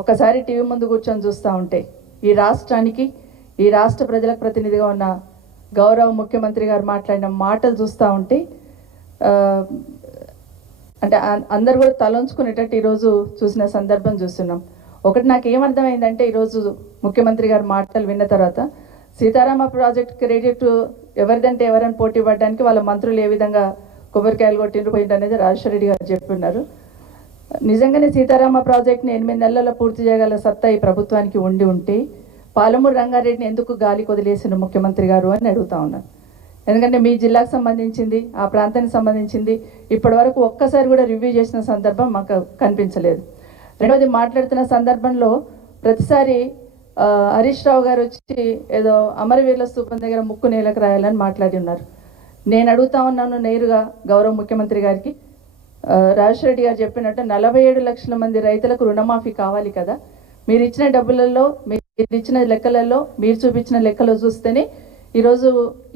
ఒక్కసారి టీవీ ముందు కూర్చొని చూస్తూ ఉంటే ఈ రాష్ట్రానికి ఈ రాష్ట్ర ప్రజలకు ప్రతినిధిగా ఉన్న గౌరవ ముఖ్యమంత్రి గారు మాట్లాడిన మాటలు చూస్తూ ఉంటే అంటే అందరు కూడా తలంచుకునేటట్టు ఈరోజు చూసిన సందర్భం చూస్తున్నాం. ఒకటి నాకు ఏమర్థమైందంటే ఈరోజు ముఖ్యమంత్రి గారు మాటలు విన్న తర్వాత సీతారామ ప్రాజెక్ట్ క్రెడిట్ ఎవరిదంటే ఎవరైనా పోటీ పడడానికి వాళ్ళ మంత్రులు ఏ విధంగా కొబ్బరికాయలు కొట్టిండ్రు పోయింది అనేది రాజశేఖర రెడ్డి గారు చెప్పున్నారు. నిజంగానే సీతారామ ప్రాజెక్ట్ని 8 నెలల్లో పూర్తి చేయగల సత్తా ఈ ప్రభుత్వానికి ఉంటే పాలమూరు రంగారెడ్డిని ఎందుకు గాలికి వదిలేసిన ముఖ్యమంత్రి గారు అని అడుగుతా ఉన్నాను. ఎందుకంటే మీ జిల్లాకు సంబంధించింది, ఆ ప్రాంతానికి సంబంధించింది ఇప్పటి వరకు ఒక్కసారి కూడా రివ్యూ చేసిన సందర్భం మాకు కనిపించలేదు. రెండవది, మాట్లాడుతున్న సందర్భంలో ప్రతిసారి హరీష్ రావు గారు వచ్చి ఏదో అమరవీరుల స్తూపం దగ్గర ముక్కు నేలకు రాయాలని మాట్లాడి ఉన్నారు. నేను అడుగుతా ఉన్నాను నేరుగా గౌరవ ముఖ్యమంత్రి గారికి, రాజశేఖర రెడ్డి గారు చెప్పినట్టు 47 లక్షల మంది రైతులకు రుణమాఫీ కావాలి కదా, మీరు ఇచ్చిన డబ్బులలో, మీరు ఇచ్చిన లెక్కలలో, మీరు చూపించిన లెక్కలో చూస్తేనే ఈరోజు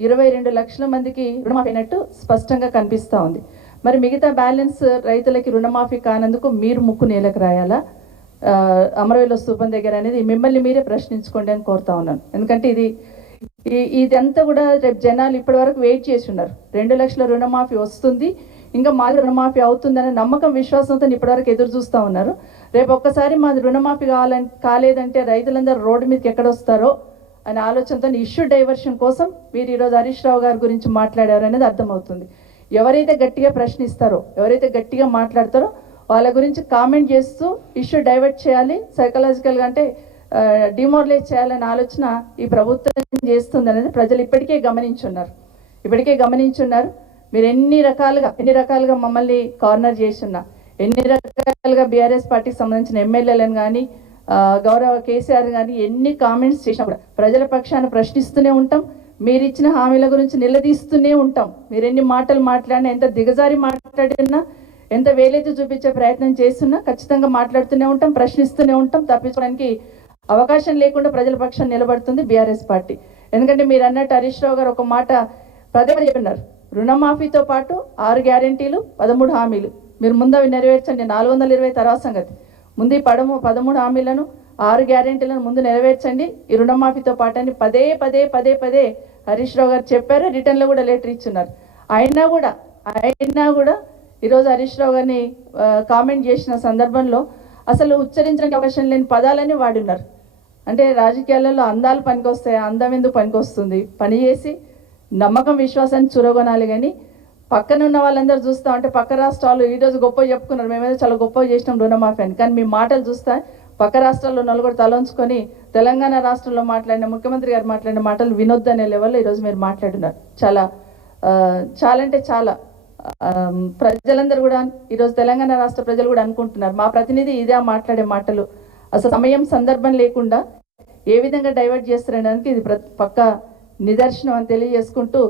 22 లక్షల మందికి రుణమాఫీ అయినట్టు స్పష్టంగా కనిపిస్తూ ఉంది. మరి మిగతా బ్యాలెన్స్ రైతులకి రుణమాఫీ కానందుకు మీరు ముక్కు నేలకు రాయాలా అమరవీరుల స్తూపం దగ్గర అనేది మిమ్మల్ని మీరే ప్రశ్నించుకోండి అని కోరుతా ఉన్నాను. ఎందుకంటే ఇదంతా కూడా రేపు జనాలు ఇప్పటి వరకు వెయిట్ చేసి ఉన్నారు. 2 లక్షల రుణమాఫీ వస్తుంది, ఇంకా మాది రుణమాఫీ అవుతుందనే నమ్మకం, విశ్వాసంతో ఇప్పటివరకు ఎదురు చూస్తూ ఉన్నారు. రేపు ఒక్కసారి మాది రుణమాఫీ కాలేదంటే రైతులందరూ రోడ్డు మీదకి ఎక్కడొస్తారో అనే ఆలోచనతో ఇష్యూ డైవర్షన్ కోసం మీరు ఈరోజు హరీష్ రావు గారి గురించి మాట్లాడారు అనేది అర్థమవుతుంది. ఎవరైతే గట్టిగా ప్రశ్నిస్తారో, ఎవరైతే గట్టిగా మాట్లాడతారో వాళ్ళ గురించి కామెంట్ చేస్తూ ఇష్యూ డైవర్ట్ చేయాలి, సైకలాజికల్గా అంటే డిమోరలైజ్ చేయాలనే ఆలోచన ఈ ప్రభుత్వం చేస్తుంది అనేది ప్రజలు ఇప్పటికే గమనించున్నారు. మీరు ఎన్ని రకాలుగా మమ్మల్ని కార్నర్ చేస్తున్నా, ఎన్ని రకాలుగా బీఆర్ఎస్ పార్టీకి సంబంధించిన ఎమ్మెల్యేలను కానీ గౌరవ కేసీఆర్ కానీ ఎన్ని కామెంట్స్ చేసినా కూడా ప్రజల పక్షాన ప్రశ్నిస్తూనే ఉంటాం. మీరు ఇచ్చిన హామీల గురించి నిలదీస్తూనే ఉంటాం. మీరు ఎన్ని మాటలు మాట్లాడినా, ఎంత దిగజారి మాట్లాడినా, ఎంత వేలెత్తి చూపించే ప్రయత్నం చేస్తున్నా ఖచ్చితంగా మాట్లాడుతూనే ఉంటాం, ప్రశ్నిస్తూనే ఉంటాం. తప్పించడానికి అవకాశం లేకుండా ప్రజల పక్షాన్ని నిలబడుతుంది బీఆర్ఎస్ పార్టీ. ఎందుకంటే మీరు అన్నట్టు హరీష్ రావు గారు ఒక మాట పదే చెప్పినారు, రుణమాఫీతో పాటు 6 గ్యారెంటీలు 13 హామీలు మీరు ముందు అవి నెరవేర్చండి. 420 తర్వాత సంగతి. ముందు 13 హామీలను 6 గ్యారెంటీలను ముందు నెరవేర్చండి ఈ రుణమాఫీతో పాటు అని పదే హరీష్ రావు గారు చెప్పారు. రిటర్న్లో కూడా లెటర్ ఇచ్చున్నారు. అయినా కూడా ఈరోజు హరీష్ రావు గారిని కామెంట్ చేసిన సందర్భంలో అసలు ఉచ్చరించడానికి అవకాశం లేని పదాలని వాడిన్నారు. అంటే రాజకీయాలలో అందాలు పనికొస్తాయి, అందం ఎందుకు పనికొస్తుంది? పని చేసి నమ్మకం, విశ్వాసాన్ని చురగొనాలి. కానీ పక్కన ఉన్న వాళ్ళందరూ చూస్తూ ఉంటే పక్క రాష్ట్రాలు ఈరోజు గొప్ప చెప్పుకున్నారు, మేమేదో చాలా గొప్ప చేసినాం రుణమాఫీ అని. కానీ మీ మాటలు చూస్తే పక్క రాష్ట్రాల్లో నలుగురు తలంచుకొని తెలంగాణ రాష్ట్రంలో మాట్లాడిన ముఖ్యమంత్రి గారు మాట్లాడిన మాటలు వినొద్దనే లెవెల్లో ఈరోజు మీరు మాట్లాడున్నారు. చాలా ప్రజలందరూ కూడా ఈరోజు తెలంగాణ రాష్ట్ర ప్రజలు కూడా అనుకుంటున్నారు, మా ప్రతినిధి ఇదే మాట్లాడే మాటలు అసలు సమయం సందర్భం లేకుండా ఏ విధంగా డైవర్ట్ చేస్తారనడానికి ఇది పక్క నిదర్శనం అని తెలియజేసుకుంటూ,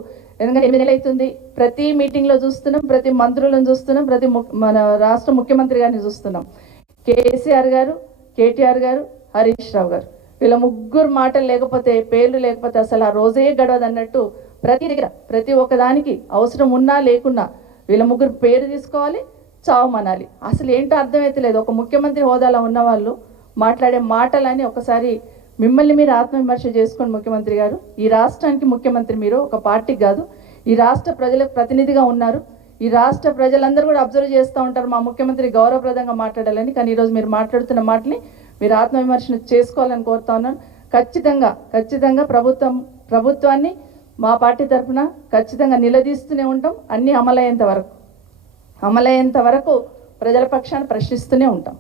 ఎందుకంటే 8 నెలలు అవుతుంది, ప్రతి మీటింగ్లో చూస్తున్నాం, ప్రతి మంత్రులను చూస్తున్నాం, మన రాష్ట్ర ముఖ్యమంత్రి గారిని చూస్తున్నాం. కేసీఆర్ గారు, కేటీఆర్ గారు, హరీష్ రావు గారు, వీళ్ళ ముగ్గురు మాటలు లేకపోతే, పేర్లు లేకపోతే అసలు ఆ రోజే గడవదు అన్నట్టు ప్రతి ఒక్కదానికి అవసరం ఉన్నా లేకున్నా వీళ్ళ ముగ్గురు పేరు తీసుకోవాలి, చావమనాలి. అసలు ఏంటో అర్థమైతే లేదు. ఒక ముఖ్యమంత్రి హోదాలో ఉన్న వాళ్ళు మాట్లాడే మాటలని ఒకసారి మిమ్మల్ని మీరు ఆత్మవిమర్శ చేసుకోండి. ముఖ్యమంత్రి గారు, ఈ రాష్ట్రానికి ముఖ్యమంత్రి మీరు, ఒక పార్టీకి కాదు. ఈ రాష్ట్ర ప్రజలకు ప్రతినిధిగా ఉన్నారు. ఈ రాష్ట్ర ప్రజలందరూ కూడా అబ్జర్వ్ చేస్తూ ఉంటారు మా ముఖ్యమంత్రి గౌరవప్రదంగా మాట్లాడాలని. కానీ ఈరోజు మీరు మాట్లాడుతున్న మాటని మీరు ఆత్మవిమర్శన చేసుకోవాలని కోరుతా ఉన్నాను. ఖచ్చితంగా ప్రభుత్వాన్ని మా పార్టీ తరఫున ఖచ్చితంగా నిలదీస్తూనే ఉంటాం. అన్నీ అమలయ్యేంత వరకు ప్రజల పక్షాన్ని ప్రశ్నిస్తూనే ఉంటాం.